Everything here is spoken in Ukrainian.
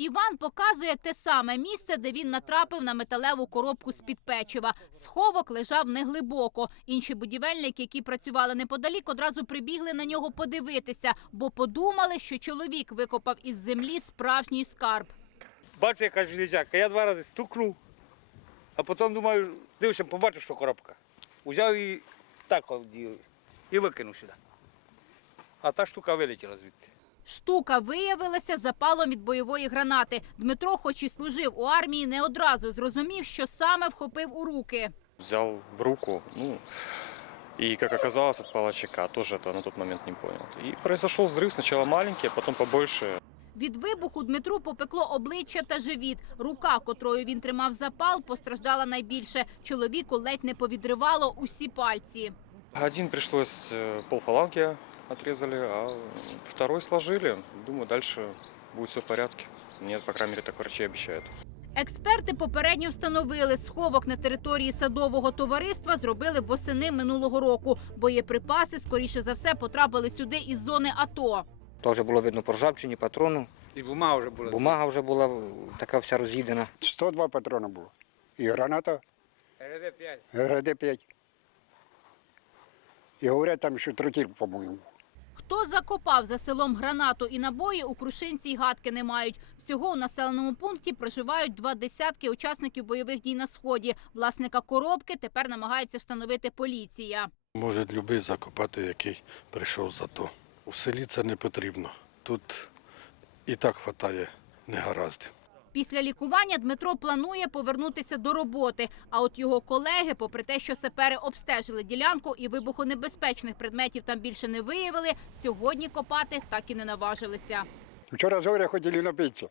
Іван показує те саме місце, де він натрапив на металеву коробку з-під печива. Сховок лежав неглибоко. Інші будівельники, які працювали неподалік, одразу прибігли на нього подивитися, бо подумали, що чоловік викопав із землі справжній скарб. Бачу, яка ж Я два рази стукнув, а потім думаю, дивишся, побачу, що коробка. Узяв її так і викинув сюди. А та штука вилетіла звідти. Штука виявилася запалом від бойової гранати. Дмитро, хоч і служив у армії, не одразу зрозумів, що саме вхопив у руки. Взяв в руку, ну, і, як оказалось, відпала ЧК, теж на той момент не зрозумів. І пройшов зрив, спочатку маленький, а потім побольше. Від вибуху Дмитру попекло обличчя та живіт. Рука, котрою він тримав запал, постраждала найбільше. Чоловіку ледь не повідривало усі пальці. Один прийшлось полфаланки отрезали, а Второй сложили. Думаю, дальше будет все в порядки. Ні, по крайней мере, так врачи обещают. Експерти попередньо встановили сховок на території садового товариства, зробили восени минулого року. Боєприпаси, скоріше за все, потрапили сюди із зони АТО. Теж було видно поржавчені, патрони. І бумага вже була. Бумага вже була така вся роз'їдена. 102 патрони було. І граната. РД5. РД5. І говорять, там ще щось по-моєму. Хто закопав за селом гранату і набої у Крушинці й гадки не мають. Всього у населеному пункті проживають два десятки учасників бойових дій на сході. Власника коробки тепер намагається встановити поліція. Може, любий закопати, який прийшов за то. У селі це не потрібно. Тут і так вистачає негараздів. Після лікування Дмитро планує повернутися до роботи. А от його колеги, попри те, що сапери обстежили ділянку і вибухонебезпечних предметів там більше не виявили, сьогодні копати так і не наважилися. Вчора зоря ходили на пиццю.